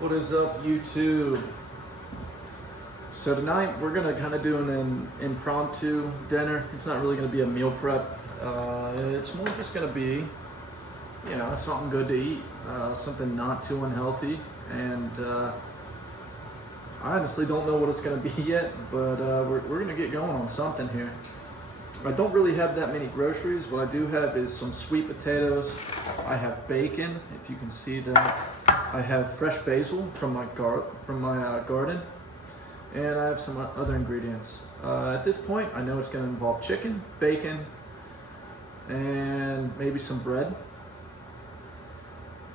What is up, YouTube? So tonight we're gonna kind of do an impromptu dinner. It's not really gonna be a meal prep. It's more just gonna be, something good to eat, something not too unhealthy. And I honestly don't know what it's gonna be yet, but we're gonna get going on something here. I don't really have that many groceries. What I do have is some sweet potatoes. I have bacon, if you can see that. I have fresh basil from my garden, and I have some other ingredients. At this point, I know it's going to involve chicken, bacon, and maybe some bread.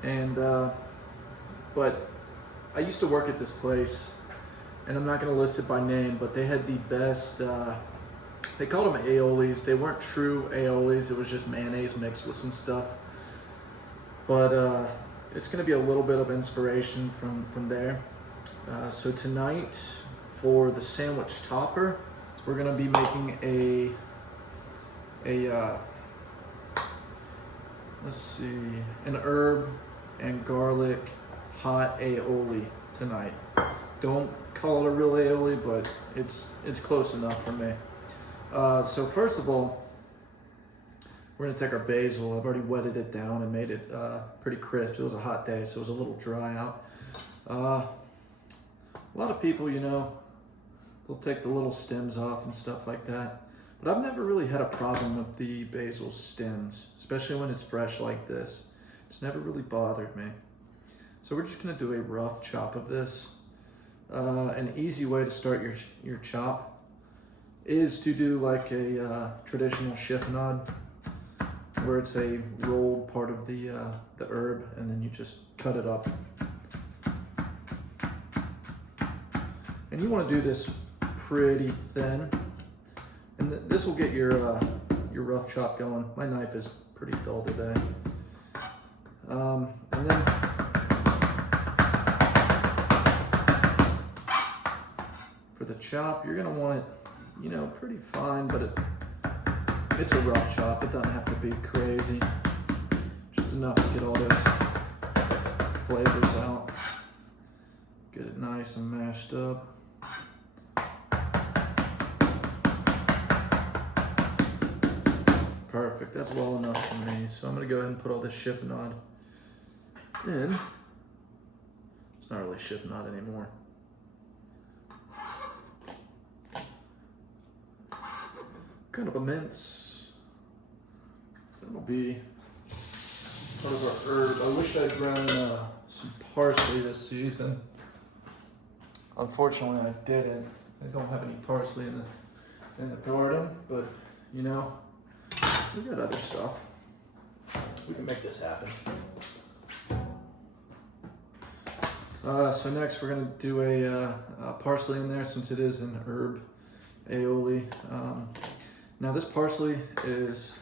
And but I used to work at this place, and I'm not going to list it by name, but they had the best. They called them aiolis. They weren't true aiolis. It was just mayonnaise mixed with some stuff. But it's going to be a little bit of inspiration from there. So tonight, for the sandwich topper, we're going to be making an herb and garlic hot aioli tonight. Don't call it a real aioli, but it's close enough for me. So first of all, we're gonna take our basil. I've already wetted it down and made it pretty crisp. It was a hot day, so it was a little dry out. A lot of people, they'll take the little stems off and stuff like that. But I've never really had a problem with the basil stems, especially when it's fresh like this. It's never really bothered me. So we're just gonna do a rough chop of this. An easy way to start your chop is to do like a traditional chiffonade, where it's a rolled part of the herb, and then you just cut it up. And you want to do this pretty thin, and this will get your rough chop going. My knife is pretty dull today. And then for the chop, you're gonna want it, pretty fine, but it's a rough chop. It doesn't have to be crazy. Just enough to get all those flavors out. Get it nice and mashed up. Perfect. That's well enough for me. So I'm going to go ahead and put all this chiffonade in. It's not really chiffonade anymore. Kind of a mince. So that'll be part of our herb. I wish I'd grown some parsley this season. Unfortunately, I didn't. I don't have any parsley in the garden, but we got other stuff. We can make this happen. So next we're gonna do a parsley in there, since it is an herb aioli. Now this parsley is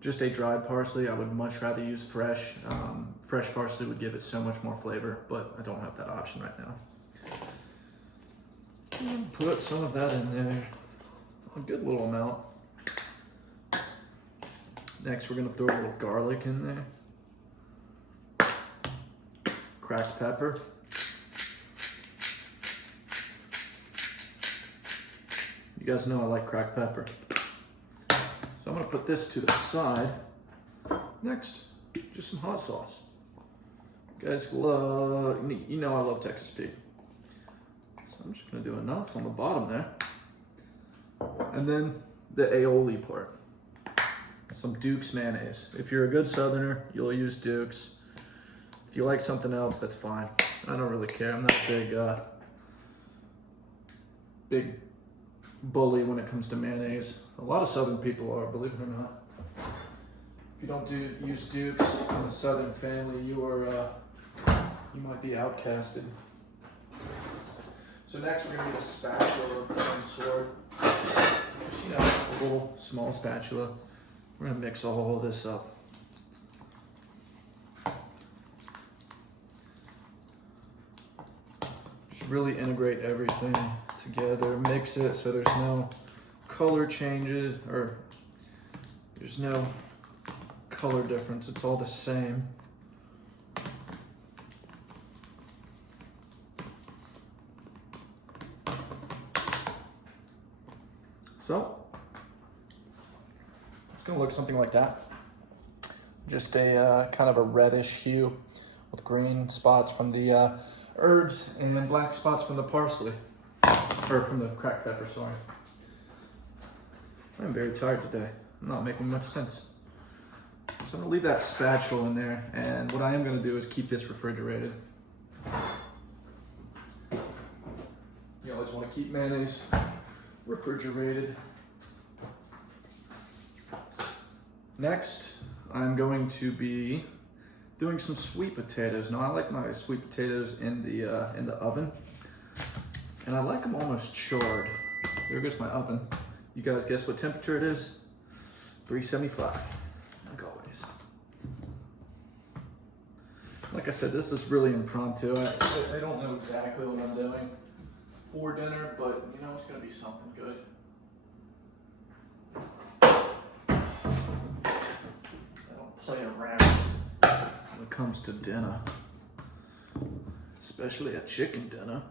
just a dried parsley. I would much rather use fresh. Fresh parsley would give it so much more flavor, but I don't have that option right now. And put some of that in there, a good little amount. Next we're gonna throw a little garlic in there. Cracked pepper. You guys know I like cracked pepper. So I'm gonna put this to the side. Next, just some hot sauce. You guys love, I love Texas Pete. So I'm just gonna do enough on the bottom there. And then the aioli part. Some Duke's mayonnaise. If you're a good Southerner, you'll use Duke's. If you like something else, that's fine. I don't really care. I'm not a big bully when it comes to mayonnaise. A lot of Southern people are, believe it or not. If you don't use Duke's in a Southern family, you might be outcasted. So next we're gonna need a spatula of some sort. Just, a little small spatula. We're gonna mix all of this up. Just really integrate everything together, mix it so there's no color changes, or there's no color difference. It's all the same. So it's gonna look something like that. Just a kind of a reddish hue with green spots from the herbs and black spots from the parsley, or from the cracked pepper, sorry. I'm very tired today. I'm not making much sense. So I'm gonna leave that spatula in there, and what I am gonna do is keep this refrigerated. You always wanna keep mayonnaise refrigerated. Next, I'm going to be doing some sweet potatoes. Now I like my sweet potatoes in the oven, and I like them almost charred. There goes my oven. You guys guess what temperature it is? 375, like always. Like I said, this is really impromptu. I don't know exactly what I'm doing for dinner, but you know, it's gonna be something good. I don't play around when it comes to dinner, especially a chicken dinner.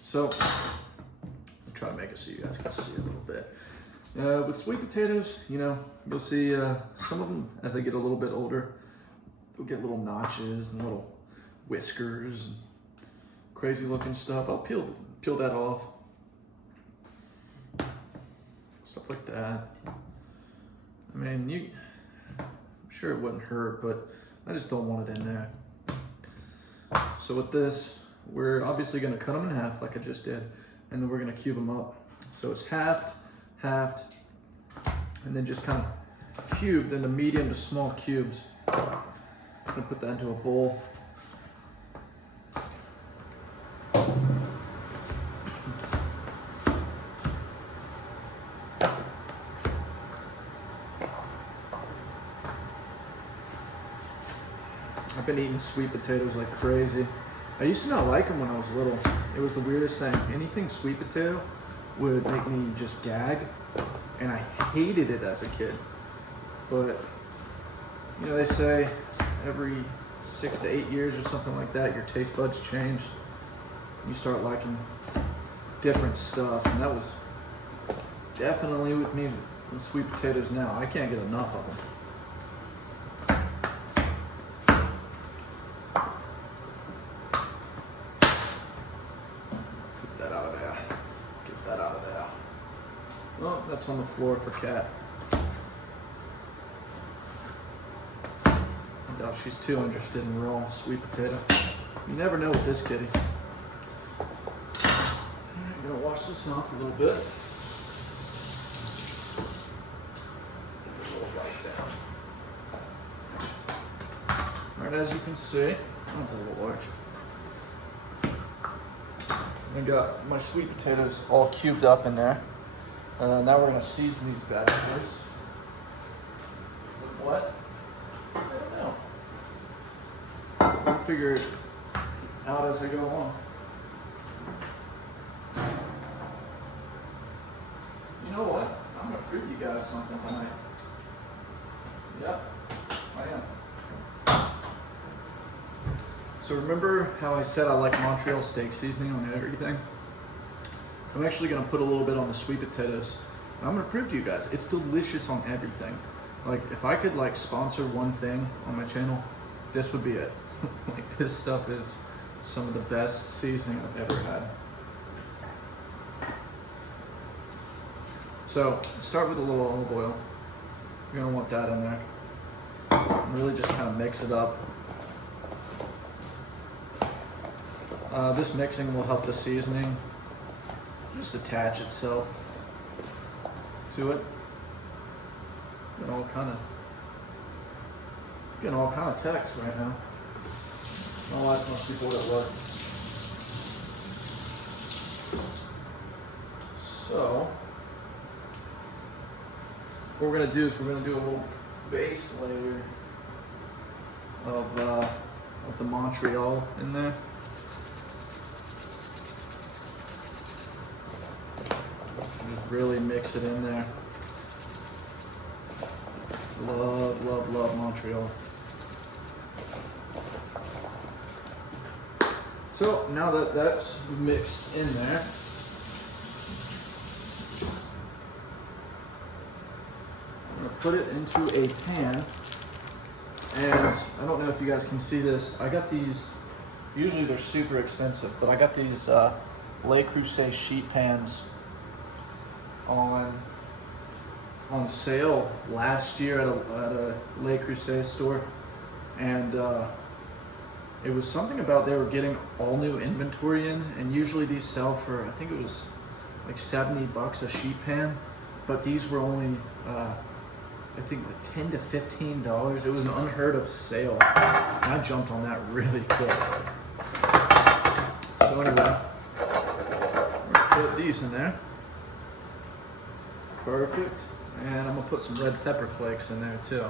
So I'll try to make it so you guys can see a little bit. With sweet potatoes, you know, you'll see some of them, as they get a little bit older, they'll get little notches and little whiskers and crazy looking stuff. I'll peel that off. Stuff like that. I mean, I'm sure it wouldn't hurt, but I just don't want it in there. So with this, we're obviously gonna cut them in half like I just did, and then we're gonna cube them up. So it's halved, and then just kind of cubed into medium to small cubes. I'm gonna put that into a bowl. I've been eating sweet potatoes like crazy. I used to not like them when I was little. It was the weirdest thing. Anything sweet potato would make me just gag, and I hated it as a kid. But, you know, they say every 6 to 8 years or something like that, your taste buds change. You start liking different stuff, and that was definitely with me with sweet potatoes now. I can't get enough of them. Well, that's on the floor for Kat. I doubt she's too interested in raw sweet potato. You never know with this kitty. I'm gonna wash this off a little bit. Get a little wipe down. Alright, as you can see, that's a little large. I got my sweet potatoes all cubed up in there. Now we're gonna season these bad boys. With what? I don't know. I'll figure it out as I go along. You know what? I'm gonna prove you guys something tonight. Yep, I am. So remember how I said I like Montreal steak seasoning on everything? I'm actually gonna put a little bit on the sweet potatoes. I'm gonna prove to you guys, it's delicious on everything. Like, if I could like sponsor one thing on my channel, this would be it. Like, this stuff is some of the best seasoning I've ever had. So, start with a little olive oil. You're gonna want that in there. And really just kind of mix it up. This mixing will help the seasoning just attach itself to it. Getting all kind of text right now. I'll ask most people at work. So what we're gonna do is we're gonna do a little base layer of the Montreal in there. Just really mix it in there. Love, love, love Montreal. So now that that's mixed in there, put it into a pan. And I don't know if you guys can see this. I got these, usually they're super expensive, but I got these Le Creuset sheet pans on sale last year at a Le Creuset store. And it was something about they were getting all new inventory in, and usually these sell for, I think it was like $70 a sheet pan, but these were only I think like $10 to $15. It was an unheard of sale, and I jumped on that really quick. So anyway, we're gonna put these in there. Perfect. And I'm gonna put some red pepper flakes in there too.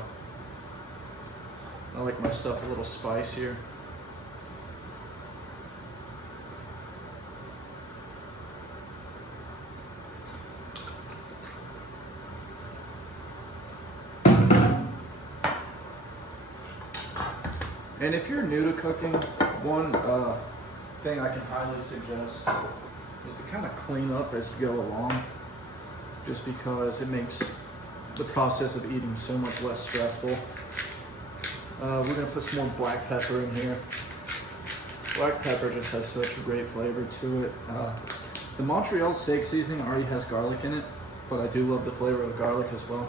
I like my stuff a little spicier. And if you're new to cooking, one thing I can highly suggest is to kind of clean up as you go along, just because it makes the process of eating so much less stressful. We're gonna put some more black pepper in here. Black pepper just has such a great flavor to it. The Montreal steak seasoning already has garlic in it, but I do love the flavor of garlic as well.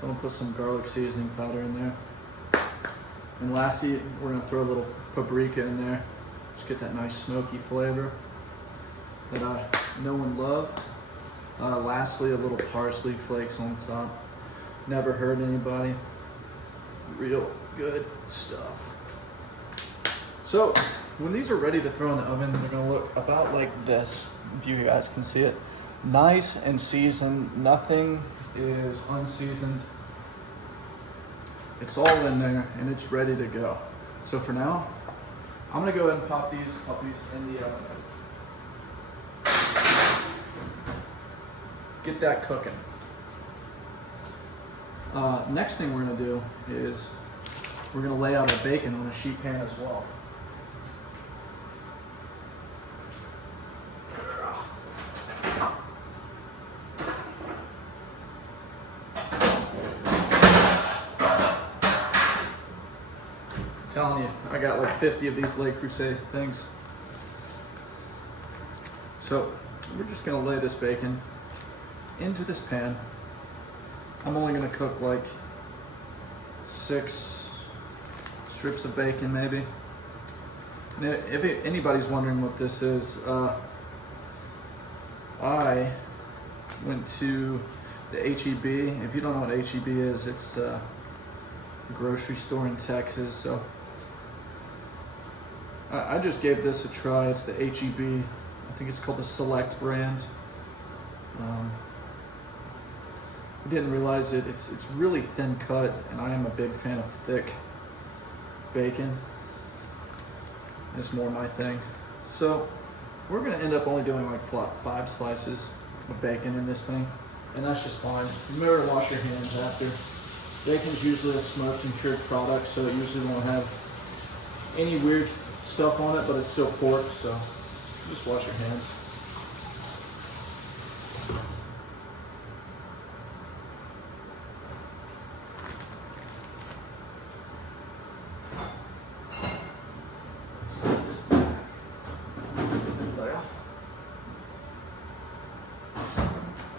So I'm gonna put some garlic seasoning powder in there. And lastly, we're gonna throw a little paprika in there. Just get that nice smoky flavor that I know and love. Lastly, a little parsley flakes on top. Never hurt anybody. Real good stuff. So when these are ready to throw in the oven, they're gonna look about like this, if you guys can see it. Nice and seasoned, nothing is unseasoned. It's all in there and it's ready to go. So for now, I'm gonna go ahead and pop these puppies in the oven. Get that cooking. Next thing we're gonna do is we're gonna lay out our bacon on a sheet pan as well. I'm telling you, I got like 50 of these Le Creuset things. So we're just gonna lay this bacon into this pan. I'm only gonna cook like 6 strips of bacon maybe. And if anybody's wondering what this is, I went to the HEB. If you don't know what HEB is, it's a grocery store in Texas. So I just gave this a try. It's the HEB. I think it's called the Select brand. I didn't realize it's really thin cut, and I am a big fan of thick bacon. It's more my thing. So we're gonna end up only doing like 5 slices of bacon in this thing, and that's just fine. Remember to wash your hands after. Bacon's usually a smoked and cured product, so it usually won't have any weird stuff on it, but it's still pork, so just wash your hands.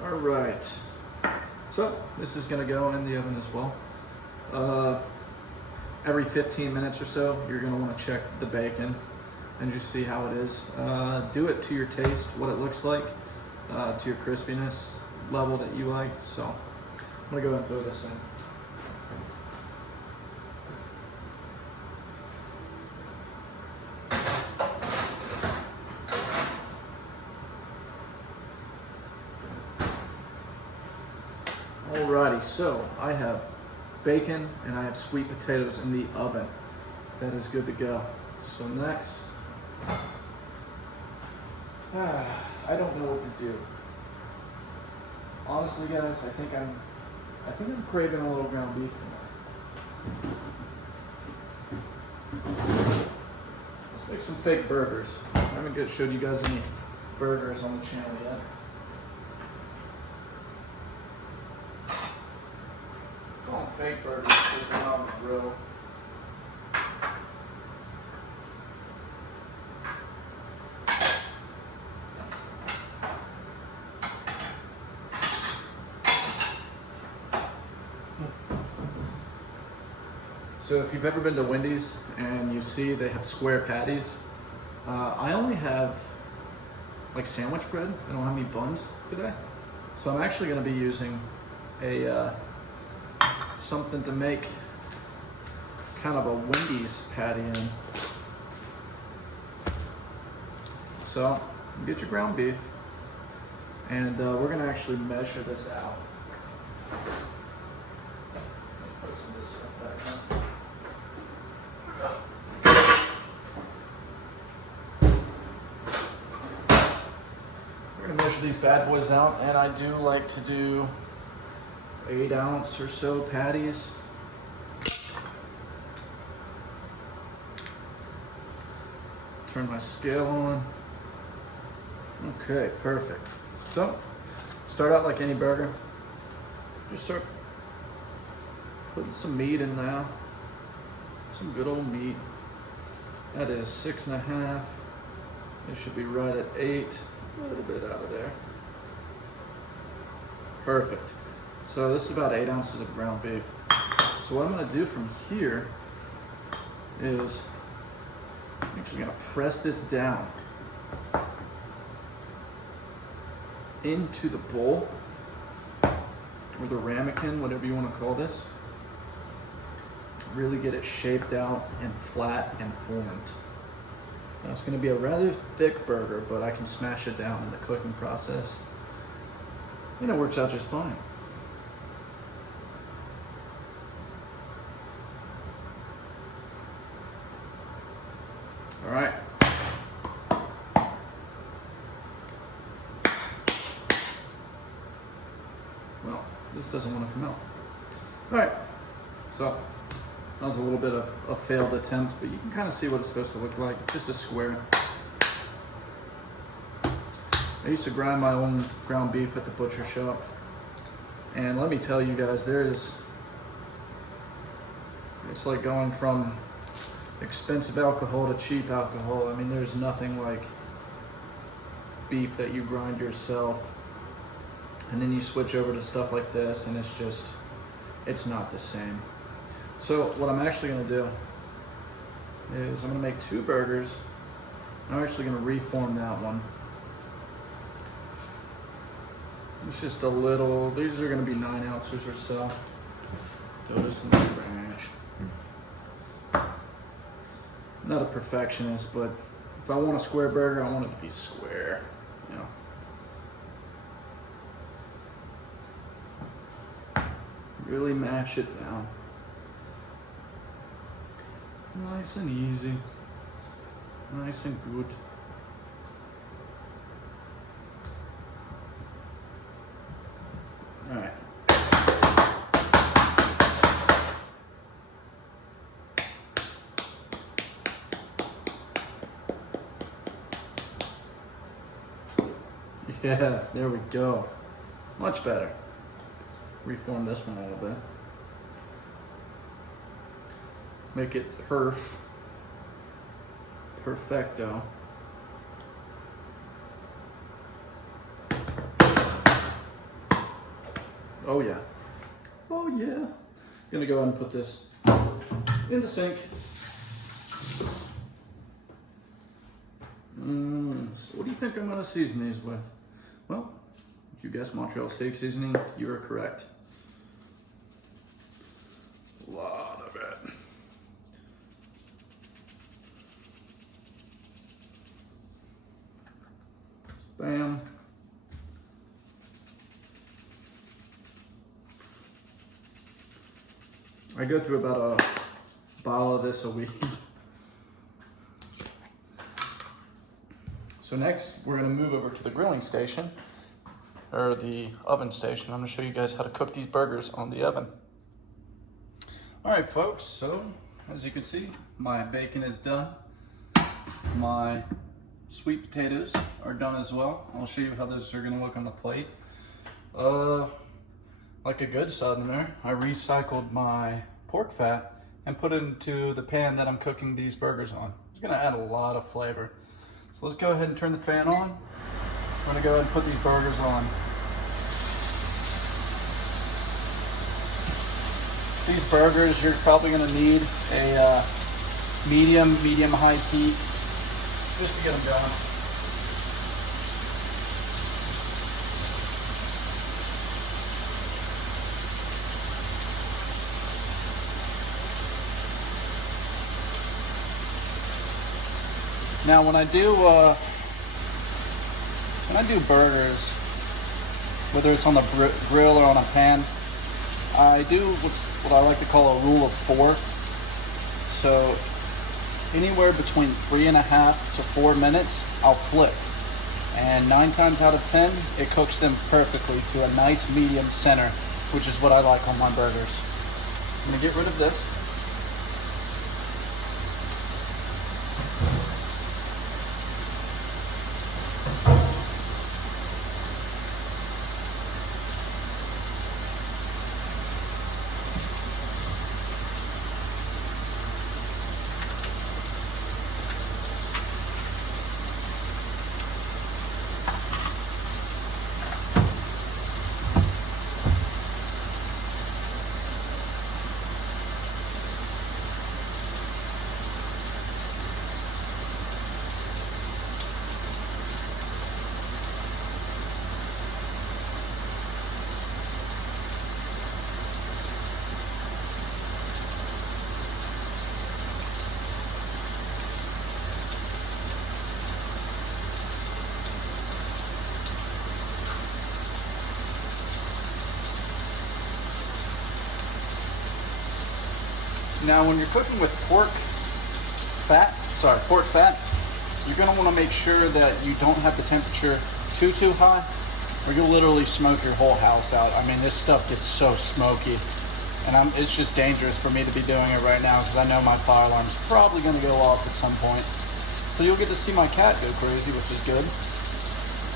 All right, so this is gonna go in the oven as well. Every 15 minutes or so, you're gonna wanna check the bacon and just see how it is. Do it to your taste, what it looks like, to your crispiness level that you like. So I'm gonna go ahead and throw this in. Alrighty, so I have bacon and I have sweet potatoes in the oven. That is good to go. So next, I don't know what to do. Honestly, guys, I think I'm craving a little ground beef tonight. Let's make some fake burgers. I haven't showed you guys any burgers on the channel yet. fake burgers because they're not on the grill. So if you've ever been to Wendy's and you see they have square patties, I only have like sandwich bread. I don't have any buns today. So I'm actually going to be using a something to make kind of a Wendy's patty in. So get your ground beef, and we're going to actually measure this out. Put some of this stuff back on. Measure these bad boys out, and I do like to do 8-ounce or so patties. Turn my scale on. Okay, perfect. So, start out like any burger. Just start putting some meat in there. Some good old meat. That is 6.5. It should be right at 8. A little bit out of there. Perfect. So this is about 8 ounces of ground beef. So what I'm going to do from here is I'm actually going to press this down into the bowl, or the ramekin, whatever you want to call this. Really get it shaped out and flat and formed. Now it's going to be a rather thick burger, but I can smash it down in the cooking process, and it works out just fine. All right. Well, this doesn't want to come out. All right. So that was a little bit of a failed attempt, but you can kind of see what it's supposed to look like. Just a square. I used to grind my own ground beef at the butcher shop, and let me tell you guys, it's like going from expensive alcohol to cheap alcohol. I mean, there's nothing like beef that you grind yourself, and then you switch over to stuff like this, and it's not the same. So what I'm actually going to do is I'm going to make 2 burgers. I'm actually going to reform that one. It's just a little, these are going to be 9 ounces or so. Throw this in the trash. I'm not a perfectionist, but if I want a square burger, I want it to be square, you know. Really mash it down. Nice and easy. Nice and good. All right. Yeah, there we go. Much better. Reform this one a little bit. Make it perfecto. Oh yeah. Oh yeah. Gonna go ahead and put this in the sink. So what do you think I'm gonna season these with? Well, if you guessed Montreal steak seasoning, you are correct. A lot of it. Bam. I go through about a bottle of this a week. So next, we're gonna move over to the grilling station, or the oven station. I'm gonna show you guys how to cook these burgers on the oven. All right, folks, so as you can see, my bacon is done. My sweet potatoes are done as well. I'll show you how those are gonna look on the plate. Like a good southerner, I recycled my pork fat and put it into the pan that I'm cooking these burgers on. It's gonna add a lot of flavor. So let's go ahead and turn the fan on. We're gonna go ahead and put these burgers on. These burgers, you're probably gonna need a medium-high heat just to get them going. Now, when I do burgers, whether it's on the grill or on a pan, I do what I like to call a rule of 4. So anywhere between 3.5 to 4 minutes, I'll flip, and 9 times out of 10, it cooks them perfectly to a nice medium center, which is what I like on my burgers. I'm gonna get rid of this. Now, when you're cooking with pork fat, you're gonna wanna make sure that you don't have the temperature too high, or you'll literally smoke your whole house out. I mean, this stuff gets so smoky, and it's just dangerous for me to be doing it right now because I know my fire alarm's probably gonna go off at some point. So you'll get to see my cat go crazy, which is good.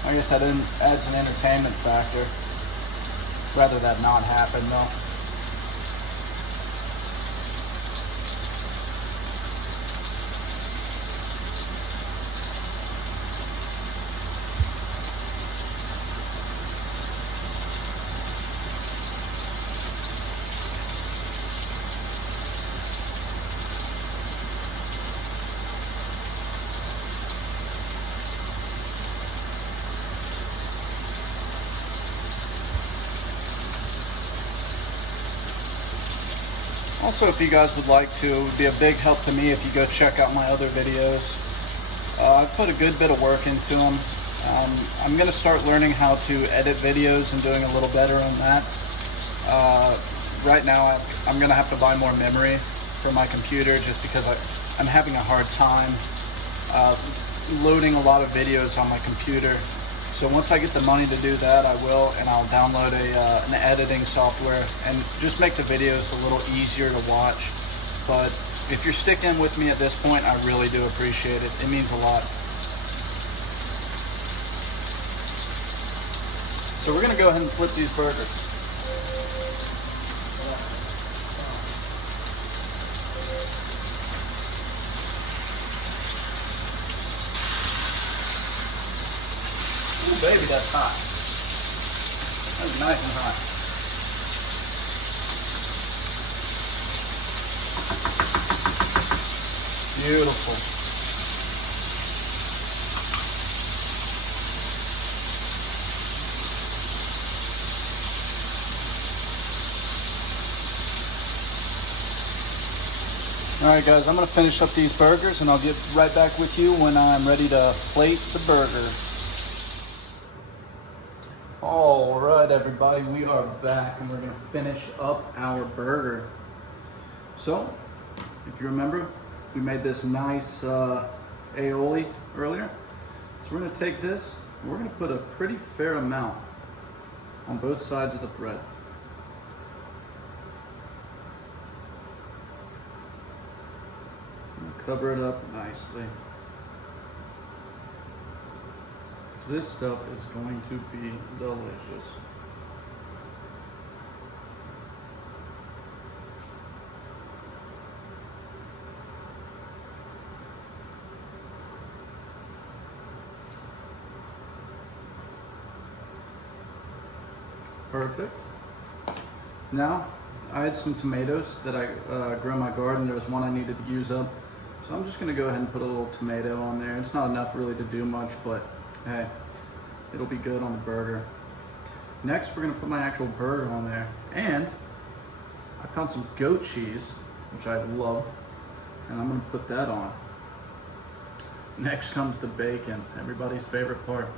I guess that adds an entertainment factor. Rather that not happen though. Also, if you guys would like to, it would be a big help to me if you go check out my other videos. I've put a good bit of work into them. I'm going to start learning how to edit videos and doing a little better on that. Right now, I'm going to have to buy more memory for my computer just because I'm having a hard time loading a lot of videos on my computer. So once I get the money to do that, I will, and I'll download an editing software and just make the videos a little easier to watch. But if you're sticking with me at this point, I really do appreciate it. It means a lot. So we're gonna go ahead and flip these burgers. Ooh, baby, that's hot. That's nice and hot. Beautiful. Alright guys, I'm going to finish up these burgers and I'll get right back with you when I'm ready to plate the burger. Alright everybody, we are back and we're going to finish up our burger. So, if you remember, we made this nice aioli earlier. So we're going to take this and we're going to put a pretty fair amount on both sides of the bread. Cover it up nicely. This stuff is going to be delicious. Perfect. Now, I had some tomatoes that I grew in my garden. There was one I needed to use up. So I'm just gonna go ahead and put a little tomato on there. It's not enough really to do much, but hey, it'll be good on the burger. Next, we're gonna put my actual burger on there. And I found some goat cheese, which I love, and I'm gonna put that on. Next comes the bacon, everybody's favorite part.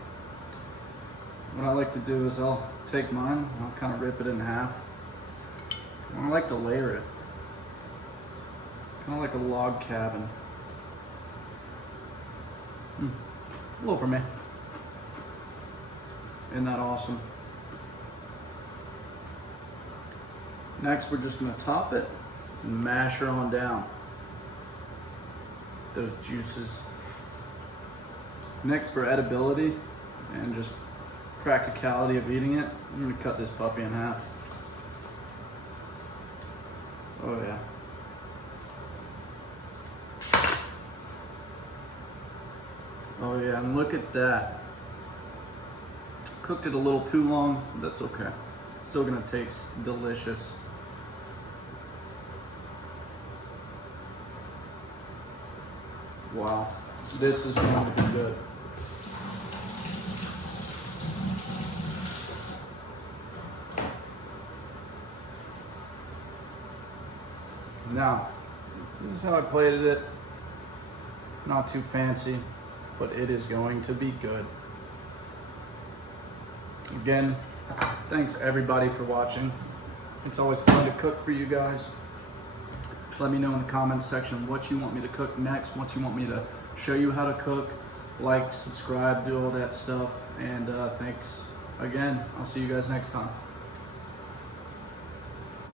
What I like to do is I'll take mine, and I'll kind of rip it in half. And I like to layer it, kind of like a log cabin. A little for me. Isn't that awesome? Next, we're just gonna top it and mash her on down. Those juices. Next, for edibility and just practicality of eating it, I'm gonna cut this puppy in half. Oh yeah. Oh yeah, and look at that. Cooked it a little too long, but that's okay. It's still gonna taste delicious. Wow, this is going to be good. Now, this is how I plated it. Not too fancy, but it is going to be good. Again, thanks everybody for watching. It's always fun to cook for you guys. Let me know in the comments section what you want me to cook next, what you want me to show you how to cook. Like, subscribe, do all that stuff. And thanks again. I'll see you guys next time.